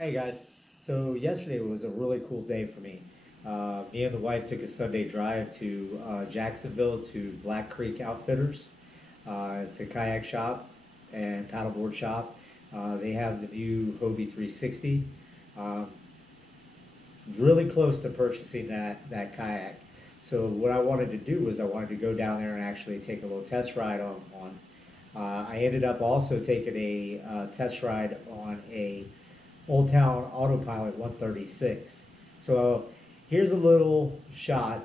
Hey guys, so yesterday was a really cool day for me. Me and the wife took a Sunday drive to Jacksonville to Black Creek Outfitters. It's a kayak shop and paddleboard shop. They have the new Hobie360. Um, really close to purchasing that kayak. So what I wanted to do was I wanted to go down there and actually take a little test ride on one. I ended up also taking a test ride on a Old Town Autopilot 136. So here's a little shot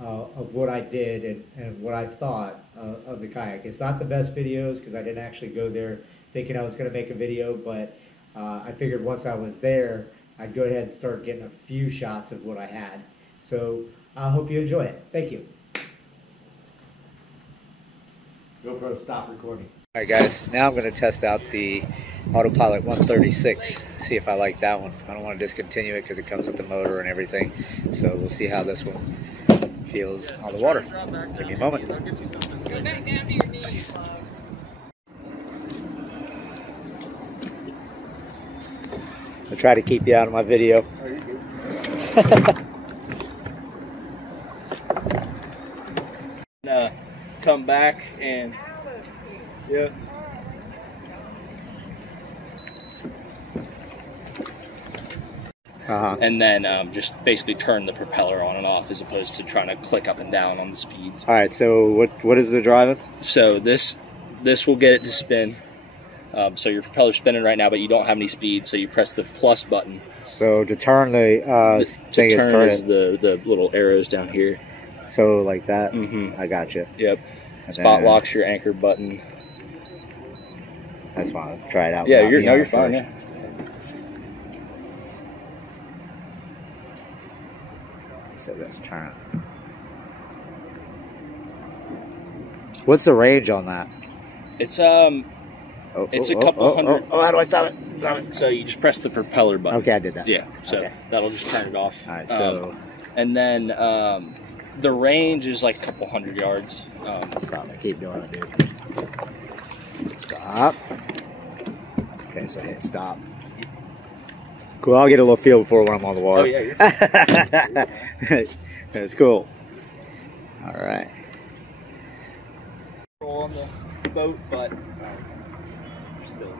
of what I did and what I thought of the kayak. It's not the best videos because I didn't actually go there thinking I was going to make a video, but I figured once I was there, I'd go ahead and start getting a few shots of what I had. So I hope you enjoy it. Thank you. GoPro, stop recording. All right, guys, now I'm going to test out the Autopilot 136, see if I like that one. I don't want to discontinue it because it comes with the motor and everything. So we'll see how this one feels on the water. Give me a moment. Go back down to your knees, love. I'll try to keep you out of my video. Oh, you're good. Come back and yeah. And then just basically turn the propeller on and off as opposed to trying to click up and down on the speeds. All right, so what is the driving? So this will get it to spin. So your propeller's spinning right now, but you don't have any speed, so you press the plus button. So to turn the thing to turn is turn the little arrows down here. So like that? Mm-hmm. I got you. Yep. Spot lock's your anchor button. I just want to try it out. Yeah, you're fine. Yeah. So let's turn. What's the range on that? It's it's a couple hundred. Oh, how do I stop it? Stop it. So you just press the propeller button. Okay, I did that. Yeah. So okay. That'll just turn it off. All right. So and then the range is like a couple hundred yards. Stop. I keep doing it, dude. Stop. Okay, so hit stop. Cool. I'll get a little feel before when I'm on the water. Oh yeah, you're fine. That's cool. All right. On the boat, but still.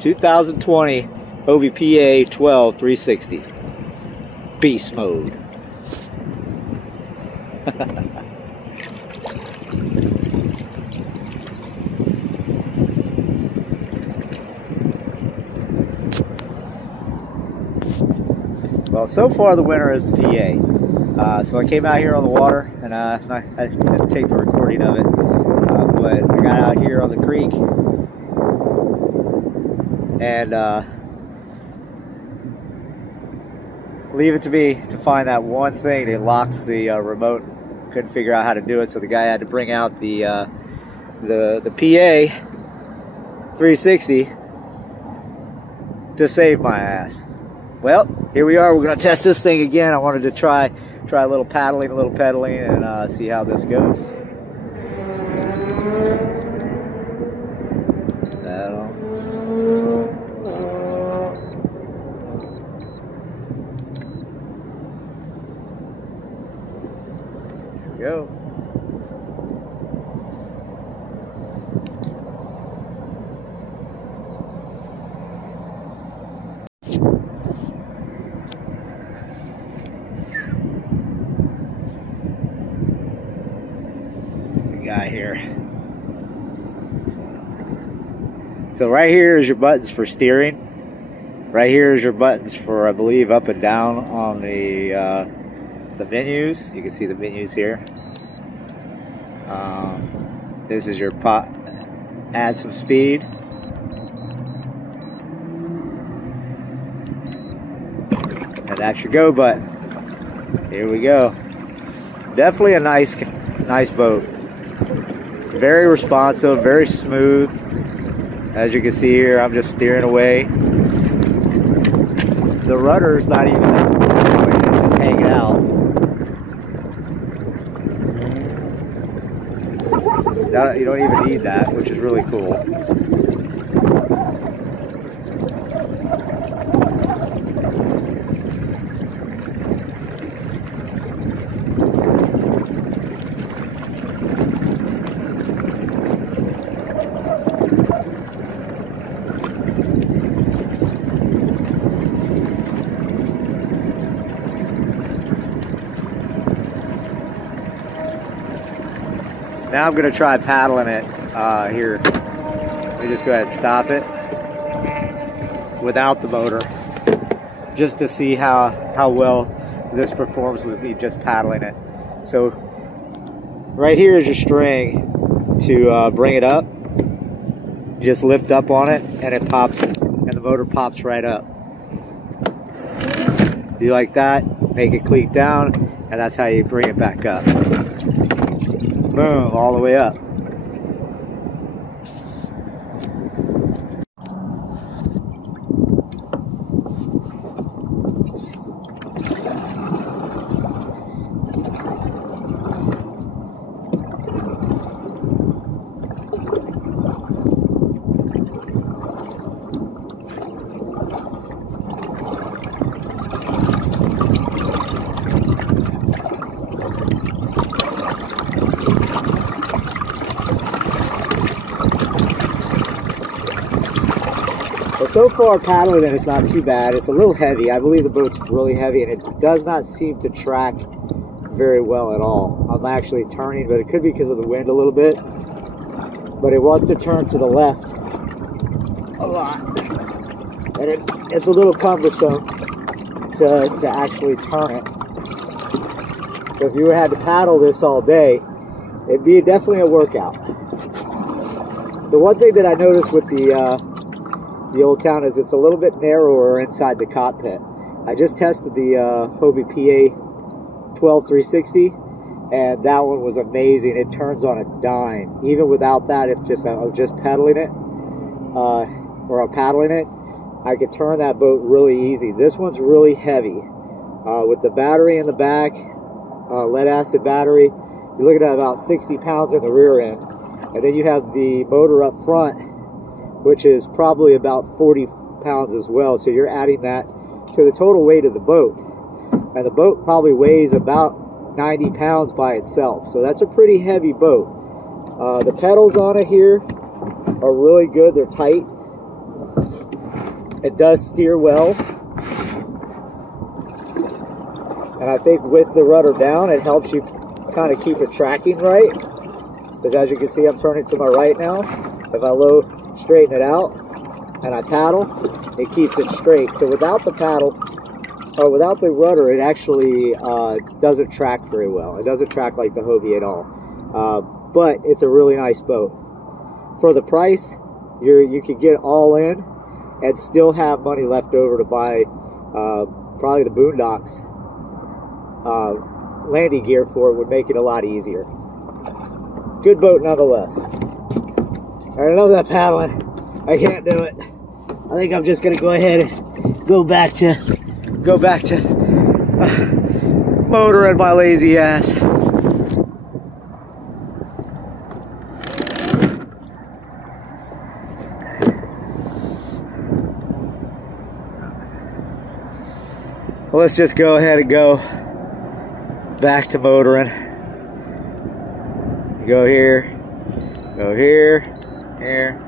2020 Hobie PA 12 360 Beast Mode. Well, so far the winner is the PA. So I came out here on the water, and I didn't take the recording of it, but I got out here on the creek, and leave it to me to find that one thing that locks the remote. Couldn't figure out how to do it, so the guy had to bring out the PA 360 to save my ass. Well, here we are. We're going to test this thing again. I wanted to try a little paddling, a little pedaling, and see how this goes. There we go. Guy here. So right here is your buttons for steering. Right here is your buttons for, I believe, up and down on the menus. You can see the menus here. This is your pot. Add some speed. And that's your go button. Here we go. Definitely a nice boat. Very responsive, very smooth. As you can see here, I'm just steering away. The rudder's not even going, it's just hanging out. You don't even need that, which is really cool. Now I'm going to try paddling it here. Let me just go ahead and stop it without the motor, just to see how well this performs with me just paddling it. So right here is your string to bring it up. You just lift up on it and it pops, and the motor pops right up. You like that, make it cleat down, and that's how you bring it back up. Boom, all the way up. So far paddling it is not too bad. It's a little heavy. I believe the boat's really heavy and it does not seem to track very well at all. I'm actually turning, but it could be because of the wind a little bit. But it wants to turn to the left a lot. And it's a little cumbersome to actually turn it. So if you had to paddle this all day, it'd be definitely a workout. The one thing that I noticed with the Old Town is it's a little bit narrower inside the cockpit. I just tested the Hobie 360, and that one was amazing. It turns on a dime. Even without that, if I was just pedaling it, or I'm paddling it, I could turn that boat really easy. This one's really heavy. With the battery in the back, lead acid battery, you're looking at about 60 pounds in the rear end. And then you have the motor up front, which is probably about 40 pounds as well. So you're adding that to the total weight of the boat. And the boat probably weighs about 90 pounds by itself. So that's a pretty heavy boat. The pedals on it here are really good. They're tight. It does steer well. And I think with the rudder down, it helps you kind of keep it tracking right. Because as you can see, I'm turning to my right now. If I straighten it out and I paddle, it keeps it straight. So without the paddle, or without the rudder, it actually doesn't track very well. It doesn't track like the Hobie at all. But it's a really nice boat. For the price, you can get all in and still have money left over to buy probably the Boondocks landing gear for it. Would make it a lot easier. Good boat nonetheless. I love that paddling. I can't do it. I think I'm just gonna go ahead and go back to motoring my lazy ass. Well, let's just go ahead and go back to motoring. Go here, here.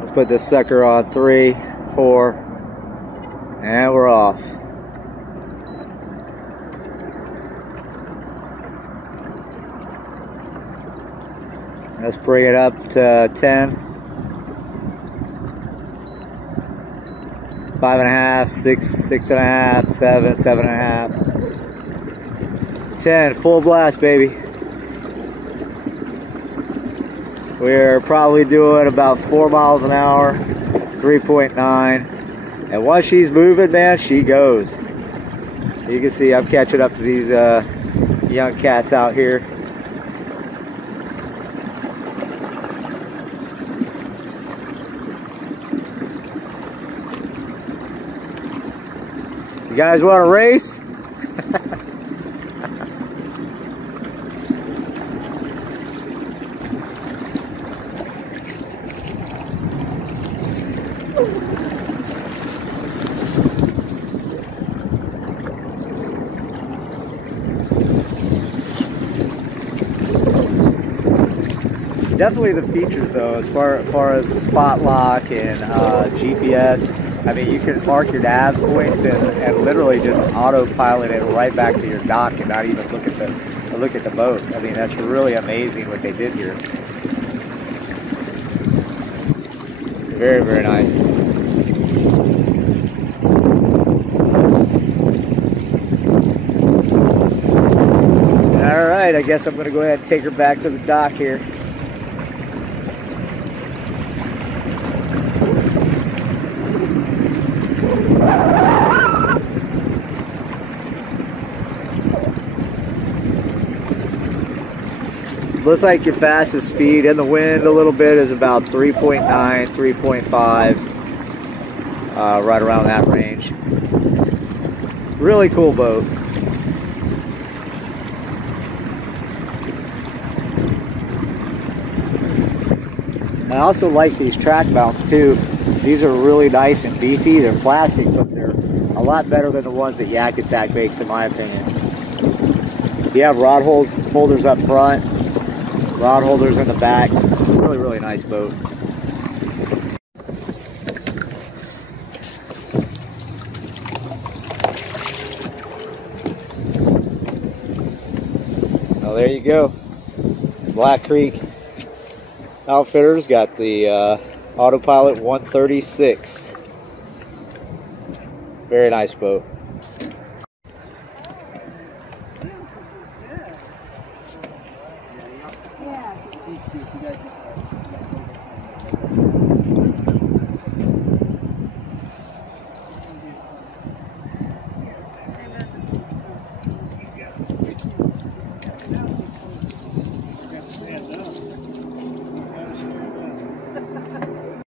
Let's put this sucker on 3, 4, and we're off. Let's bring it up to 10. 5.5, 6, 6.5, 7, 7.5, 10. Full blast, baby. We're probably doing about 4 miles an hour, 3.9. And once she's moving, man, she goes. You can see I'm catching up to these young cats out here. You guys want to race? Definitely the features though, as far as the spot lock and GPS. I mean, you can mark your nav points and literally just autopilot it right back to your dock and not even look at the boat. I mean, that's really amazing what they did here. Very, very nice. All right, I guess I'm going to go ahead and take her back to the dock here. Looks like your fastest speed in the wind a little bit is about 3.9, 3.5, right around that range. Really cool boat. I also like these track mounts too. These are really nice and beefy. They're plastic, but they're a lot better than the ones that Yak Attack makes, in my opinion. You have rod holders up front, rod holders in the back. Really, really nice boat. Well, there you go. Black Creek Outfitters got the Autopilot 136. Very nice boat.